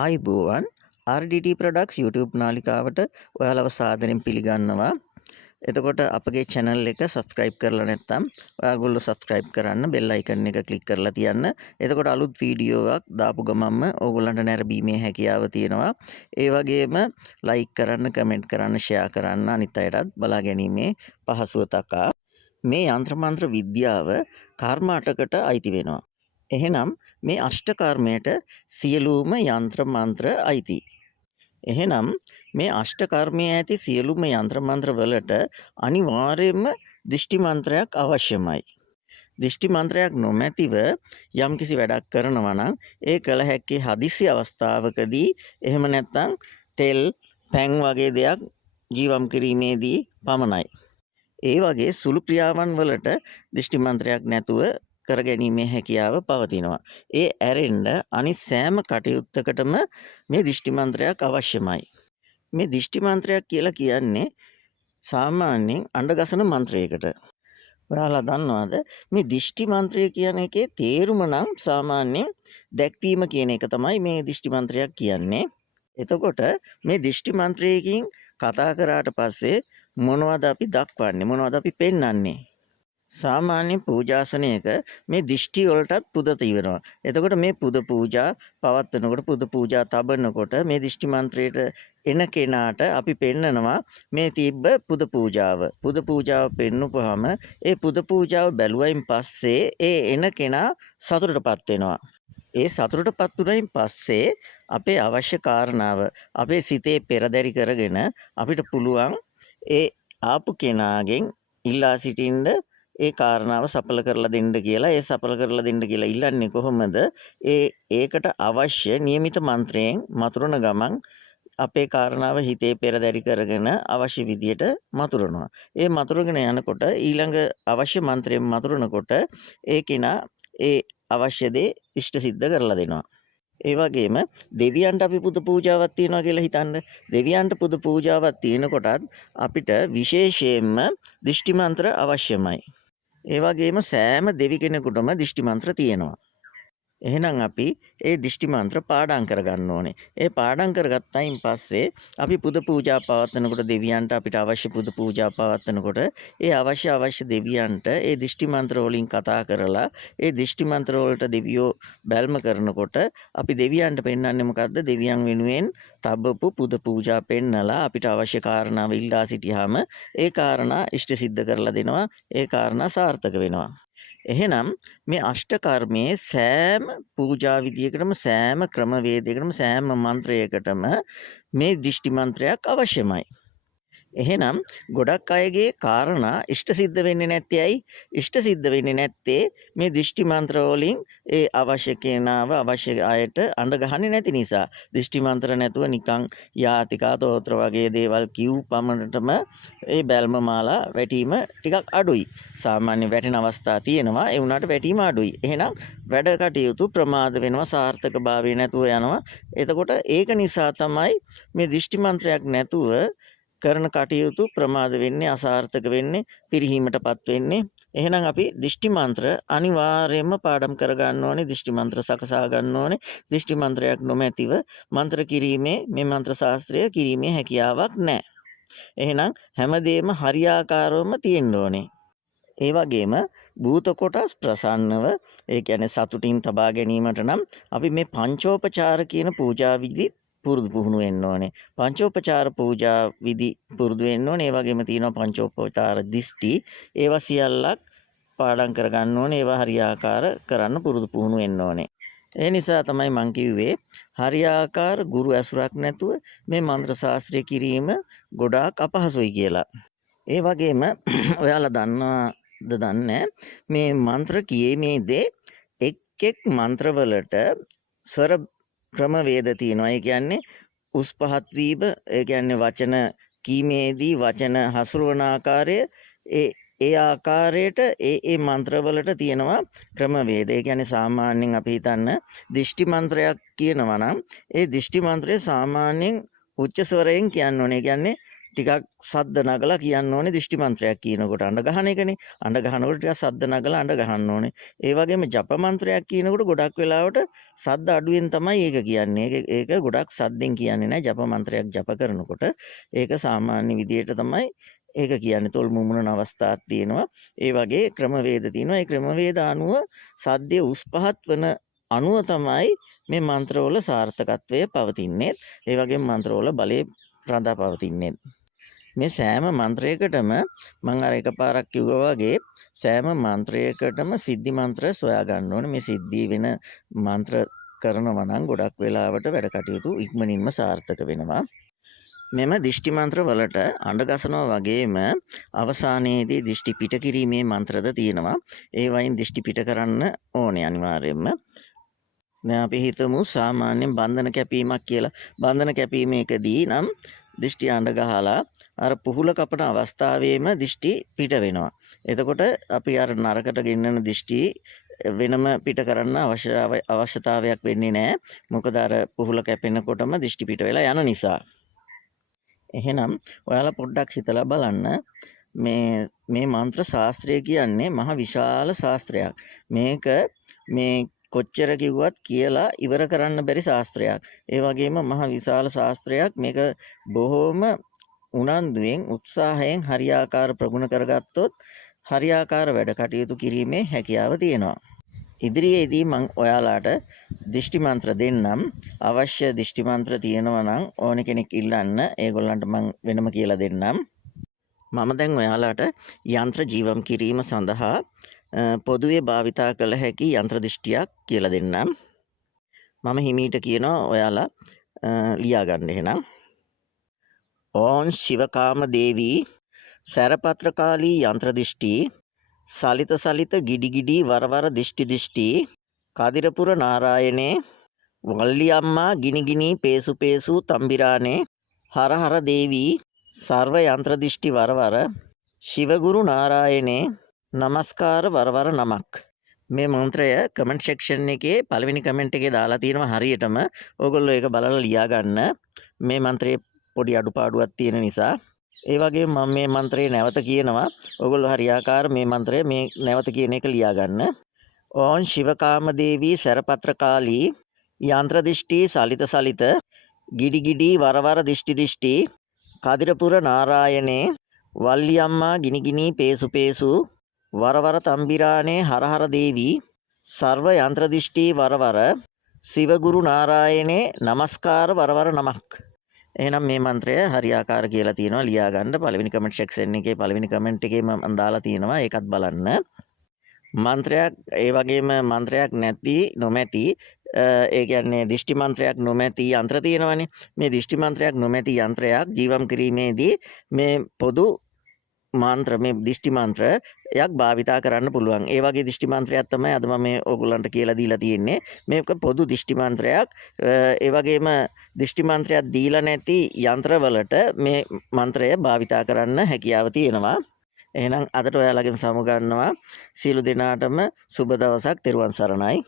ආයුබෝවන් RDT products YouTube නාලිකාවට ඔයාලව සාදරයෙන් පිළිගන්නවා. එතකොට අපගේ channel එක subscribe කරලා නැත්නම් ඔයාගොල්ලෝ subscribe කරන්න bell icon එක click කරලා තියන්න. එතකොට අලුත් වීඩියෝ එකක් දාපු ගමන්ම ඕගොල්ලන්ට නැරඹීමේ හැකියාව තියෙනවා. ඒ වගේම like කරන්න, comment කරන්න, share කරන්න අනිත් අයටත් බලා ගැනීමේ පහසුව තකා මේ යంత్ర මන්ත්‍ර විද්‍යාව කර්ම 8කට අයිති වෙනවා. එහෙනම් මේ අෂ්ට කර්මයට සියලුම යంత్ర මන්ත්‍ර අයිති. එහෙනම් මේ අෂ්ට කර්මයේ ඇති සියලුම යంత్ర මන්ත්‍ර වලට අනිවාර්යයෙන්ම දිෂ්ටි මන්ත්‍රයක් අවශ්‍යමයි. දිෂ්ටි මන්ත්‍රයක් නොමැතිව යම්කිසි වැඩක් කරනවා නම් ඒ කළ හැක්කේ හදිසි අවස්ථාවකදී එහෙම නැත්නම් තෙල් පැන් වගේ දෙයක් ජීවම් කිරීමේදී පමණයි. ඒ වගේ සුළු ක්‍රියාවන් වලට දිෂ්ටි මන්ත්‍රයක් නැතුව කර ගැනීමේ හැකියාව පවතිනවා. ඒ ඇරෙන්න අනිත් සෑම කටයුත්තකටම මේ දිෂ්ටි මන්ත්‍රයක් අවශ්‍යමයි. මේ දිෂ්ටි මන්ත්‍රයක් කියලා කියන්නේ සාමාන්‍යයෙන් අඬගසන මන්ත්‍රයකට. ඔයාලා දන්නවද මේ දිෂ්ටි මන්ත්‍රය කියන එකේ තේරුම නම් සාමාන්‍යයෙන් දැක්වීම කියන එක තමයි මේ දිෂ්ටි මන්ත්‍රයක් කියන්නේ. එතකොට මේ දිෂ්ටි මන්ත්‍රයකින් කතා කරාට පස්සේ මොනවද අපි දක්වන්නේ, මොනවද අපි පෙන්වන්නේ? සාමාන්‍ය පූජාසනයක මේ දිෂ්ටි වලටත් පුද තියනවා. එතකොට මේ පුද පූජා පවත්වනකොට, පුද පූජා තබනකොට මේ දිෂ්ටි මන්ත්‍රයට එන කෙනාට අපි පෙන්නනවා මේ තිබ්බ පුද පූජාව. පුද පූජාව පෙන්නුපුවාම ඒ පුද පූජාව බැලුවයින් පස්සේ ඒ එන කෙනා සතුටටපත් වෙනවා. ඒ සතුටටපත් වුණයින් පස්සේ අපේ අවශ්‍ය කාරණාව අපේ සිතේ පෙරදරි කරගෙන අපිට පුළුවන් ඒ ආපු කෙනාගෙන් ඉල්ලා සිටින්න ඒ කාරණාව සඵල කරලා දෙන්න කියලා. ඒ සඵල කරලා දෙන්න කියලා ඉල්ලන්නේ කොහොමද? ඒකට අවශ්‍ය નિયમિત මන්ත්‍රයෙන් මතුරන ගමන් අපේ කාරණාව හිතේ පෙරදරි කරගෙන අවශ්‍ය විදියට මතුරනවා. ඒ මතුරගෙන යනකොට ඊළඟ අවශ්‍ය මන්ත්‍රයෙන් මතුරනකොට ඒ කෙනා ඒ අවශ්‍ය දේ ඉෂ්ට සිද්ධ කරලා දෙනවා. ඒ වගේම දෙවියන්ට අපි පුද පූජාවක් තියනවා කියලා හිතන්න. දෙවියන්ට පුද පූජාවක් තියෙනකොටත් අපිට විශේෂයෙන්ම දිෂ්ටි මන්ත්‍ර අවශ්‍යමයි. ඒ වගේම සෑම දෙවි කෙනෙකුටම දිෂ්ටි මන්ත්‍ර තියෙනවා. එහෙනම් අපි ඒ දිෂ්ටි මන්ත්‍ර පාඩම් කරගන්න ඕනේ. ඒ පාඩම් කරගත්තයින් පස්සේ අපි පුද පූජා පවත්වනකොට දෙවියන්ට අපිට අවශ්‍ය පුද පූජා පවත්වනකොට ඒ අවශ්‍ය දෙවියන්ට ඒ දිෂ්ටි මන්ත්‍ර වලින් කතා කරලා ඒ දිෂ්ටි මන්ත්‍ර වලට දෙවියෝ බැල්ම කරනකොට අපි දෙවියන්ට පෙන්වන්නේ මොකද්ද? දෙවියන් වෙනුවෙන් තබපු පුද පූජා පෙන්නලා අපිට අවශ්‍ය කාරණාව ඉල්ලා සිටියාම ඒ කාරණා ඉෂ්ට සිද්ධ කරලා දෙනවා. ඒ කාරණා සාර්ථක වෙනවා. එහෙනම් මේ අෂ්ට කර්මයේ සෑම පූජා විදියකටම, සෑම ක්‍රමවේදයකටම, සෑම මන්ත්‍රයකටම මේ දිෂ්ටි මන්ත්‍රයක් අවශ්‍යමයි. එහෙනම් ගොඩක් අයගේ කාරණා ඉෂ්ට සිද්ධ වෙන්නේ නැත්තේ ඇයි? ඉෂ්ට සිද්ධ වෙන්නේ නැත්තේ මේ දිෂ්ටි මන්ත්‍ර වලින් ඒ අවශ්‍ය කෙනාව අවශ්‍ය අයට අඬ ගහන්නේ නැති නිසා. දිෂ්ටි මන්ත්‍ර නැතුව නිකන් යාතිකා තෝත්‍ර වගේ දේවල් කිව් පමණටම ඒ බැල්ම මාලා වැටීම ටිකක් අඩුයි. සාමාන්‍ය වැටෙන අවස්ථා තියෙනවා, ඒ වුණාට වැටීම අඩුයි. එහෙනම් වැඩ කටයුතු ප්‍රමාද වෙනවා, සාර්ථකභාවය නැතුව යනවා. එතකොට ඒක නිසා තමයි මේ දිෂ්ටි මන්ත්‍රයක් නැතුව කරන කටයුතු ප්‍රමාද වෙන්නේ, අසාර්ථක වෙන්නේ, පිරිහීමටපත් වෙන්නේ. එහෙනම් අපි දිෂ්ටි මන්ත්‍ර අනිවාර්යයෙන්ම පාඩම් කරගන්න ඕනේ. දිෂ්ටි මන්ත්‍ර සකසා ගන්න ඕනේ. දිෂ්ටි මන්ත්‍රයක් නොමැතිව මන්ත්‍ර කිරීමේ, මේ මන්ත්‍ර ශාස්ත්‍රය කිරීමේ හැකියාවක් නැහැ. එහෙනම් හැමදේම හරියාකාරවම තියෙන්න ඕනේ. ඒ වගේම භූත කොටස් ප්‍රසන්නව, ඒ කියන්නේ සතුටින් තබා ගැනීමට නම් අපි මේ පංචෝපචාර කියන පූජා විදි පුරුදු පුහුණු වෙන්න ඕනේ. පංචෝපචාර පූජා විදි පුරුදු වෙන්න ඕනේ. ඒ වගේම තියෙනවා පංචෝපචාර දිෂ්ටි. ඒවා සියල්ලක් පාඩම් කරගන්න ඕනේ. ඒවා හරියාකාර කරන්න පුරුදු පුහුණු වෙන්න ඕනේ. ඒ නිසා තමයි මං කිව්වේ හරියාකාර ගුරු ඇසුරක් නැතුව මේ මන්ත්‍ර ශාස්ත්‍රය කිරීම ගොඩාක් අපහසුයි කියලා. ඒ වගේම ඔයාලා දන්නවද දන්නේ මේ මන්ත්‍ර කියීමේදී එක් මන්ත්‍රවලට ස්වර ක්‍රමවේද තියෙනවා. ඒ කියන්නේ උස් පහත් වීම, ඒ කියන්නේ වචන කීමේදී වචන හසුරවන ආකාරය, ඒ ආකාරයට ඒ මන්ත්‍රවලට තියෙනවා ක්‍රමවේද. ඒ කියන්නේ සාමාන්‍යයෙන් අපි හිතන්න දිෂ්ටි මන්ත්‍රයක් කියනවා නම් ඒ දිෂ්ටි මන්ත්‍රය සාමාන්‍යයෙන් උච්ච ස්වරයෙන් කියන්න ඕනේ. ඒ කියන්නේ ටිකක් සද්ද නගලා කියන්න ඕනේ. දිෂ්ටි මන්ත්‍රයක් කියනකොට අඬ ගහන එකනේ. අඬ ගහනකොට ටිකක් සද්ද නගලා අඬ ගහන්න ඕනේ. ඒ වගේම ජප මන්ත්‍රයක් කියනකොට ගොඩක් වෙලාවට සද්ද අඩුවෙන් තමයි ඒක කියන්නේ. ඒක ගොඩක් සද්දෙන් කියන්නේ නැහැ. ජප මන්ත්‍රයක් ජප කරනකොට ඒක සාමාන්‍ය විදියට තමයි ඒක කියන්නේ. තොල් මුමුණන අවස්ථාවක් තියෙනවා. ඒ වගේ ක්‍රමවේද තියෙනවා. ඒ ක්‍රමවේද අනුව සද්දේ උස් පහත් වන අනුව තමයි මේ මන්ත්‍රවල සාර්ථකත්වය පවතින්නේ. ඒ වගේම මන්ත්‍රවල බලය රඳා පවතින්නේ. මේ සෑම මන්ත්‍රයකටම මම අර එකපාරක් කිව්වා වගේ සෑම මන්ත්‍රයකටම සිද්ධි මන්ත්‍ර සොයා ගන්න ඕනේ. මේ සිද්ධි වෙන මන්ත්‍ර කරනවා නම් ගොඩක් වෙලාවට වැඩ කටයුතු ඉක්මනින්ම සාර්ථක වෙනවා. මෙම දිෂ්ටි මන්ත්‍ර වලට අඬ ගසනවා වගේම අවසානයේදී දිෂ්ටි පිට කිරීමේ මන්ත්‍රද තියෙනවා. ඒ වයින් දිෂ්ටි පිට කරන්න ඕනේ අනිවාර්යයෙන්ම. දැන් අපි හිතමු සාමාන්‍යයෙන් බන්ධන කැපීමක් කියලා. බන්ධන කැපීමේකදී නම් දිෂ්ටි අඬ ගහලා අර පුහුල කපන අවස්ථාවේම දිෂ්ටි පිට වෙනවා. එතකොට අපි අර නරකට ගෙන්නන දිෂ්ටි වෙනම පිට කරන්න අවශ්‍යතාවයක් වෙන්නේ නැහැ. මොකද අර පුහුල කැපෙනකොටම දිෂ්ටි පිට වෙලා යන නිසා. එහෙනම් ඔයාලා පොඩ්ඩක් හිතලා බලන්න මේ මන්ත්‍ර ශාස්ත්‍රය කියන්නේ මහ විශාල ශාස්ත්‍රයක්. මේක මේ කොච්චර කිව්වත් කියලා ඉවර කරන්න බැරි ශාස්ත්‍රයක්. ඒ වගේම මහ විශාල ශාස්ත්‍රයක්. මේක බොහොම උනන්දුවෙන් උත්සාහයෙන් හරියාකාර ප්‍රගුණ කරගත්තොත් හරියාකාර වැඩ කටයුතු කිරීමේ හැකියාව තියෙනවා. ඉදිරියේදී මම ඔයාලාට දිෂ්ටි මන්ත්‍ර දෙන්නම්. අවශ්‍ය දිෂ්ටි මන්ත්‍ර තියෙනවා නම් ඕන කෙනෙක් ඉල්ලන්න. ඒගොල්ලන්ට මම වෙනම කියලා දෙන්නම්. මම දැන් ඔයාලාට යන්ත්‍ර ජීවම් කිරීම සඳහා පොදුවේ භාවිතා කළ හැකි යන්ත්‍ර දිෂ්ටියක් කියලා දෙන්නම්. මම හිමීට කියනවා ඔයාලා ලියා ගන්න එහෙනම්. ඕන් ශිවකාම දේවී සැරපත්‍රකාලී යන්ත්‍ර දිෂ්ටි සලිත සලිත ගිඩි ගිඩි වරවර දිෂ්ටි දිෂ්ටි කදිරපුර නාරායනේ වල්ලි අම්මා ගිනි ගිනි පේසු පේසු තම්බිරානේ හර හර දේවී සර්ව යන්ත්‍ර දිෂ්ටි වරවර ශිවගුරු නාරායනේ නමස්කාර වරවර නමක්. මේ මන්ත්‍රය කමෙන්ට් සෙක්ෂන් එකේ පළවෙනි කමෙන්ට් එකේ දාලා තියෙනවා හරියටම. ඕගොල්ලෝ ඒක බලලා ලියා ගන්න. මේ මන්ත්‍රයේ පොඩි අඩුපාඩුවක් තියෙන නිසා. ඒ වගේම මම මේ මන්ත්‍රය නැවත කියනවා. ඕගොල්ලෝ හරියාකාර මේ මන්ත්‍රය මේ නැවත කියන එක ලියා ගන්න. ඕන් ශිවකාම දේවී සරපත්‍රකාලී යන්ත්‍ර දිෂ්ටි සලිත සලිත ගිඩි ගිඩි වරවර දිෂ්ටි දිෂ්ටි කදිරපුර නාරායනේ වල්ලි අම්මා ගිනි ගිනි පේසු පේසු වරවර තම්බිරානේ හර හර දේවී සර්ව යන්ත්‍ර දිෂ්ටි වරවර ශිවගුරු නාරායනේ නමස්කාර වරවර නමක්. එහෙනම් මේ මන්ත්‍රය හරියාකාර කියලා තියෙනවා. ලියා ගන්න. පළවෙනි කමෙන්ට් සෙක්ෂන් එකේ පළවෙනි කමෙන්ට් එකේ මම දාලා තියෙනවා. ඒකත් බලන්න. මන්ත්‍රයක් ඒ වගේම මන්ත්‍රයක් නොමැති ඒ කියන්නේ දිෂ්ටි මන්ත්‍රයක් නොමැති යන්ත්‍ර තියෙනවානේ. මේ දිෂ්ටි මන්ත්‍රයක් නොමැති යන්ත්‍රයක් ජීවම් කිරීමේදී මේ පොදු මන්ත්‍ර මේ දිෂ්ටි මන්ත්‍රයක් භාවිතා කරන්න පුළුවන්. ඒ වගේ දිෂ්ටි මන්ත්‍රයක් තමයි අද මම ඔයගොල්ලන්ට කියලා දීලා තියෙන්නේ. මේක පොදු දිෂ්ටි මන්ත්‍රයක්. ඒ වගේම දිෂ්ටි මන්ත්‍රයක් දීලා නැති යන්ත්‍රවලට මේ මන්ත්‍රය භාවිතා කරන්න හැකියාව තියෙනවා. එහෙනම් අදට ඔයාලගෙන් සමු ගන්නවා. සියලු දෙනාටම සුබ දවසක්. තෙරුවන් සරණයි.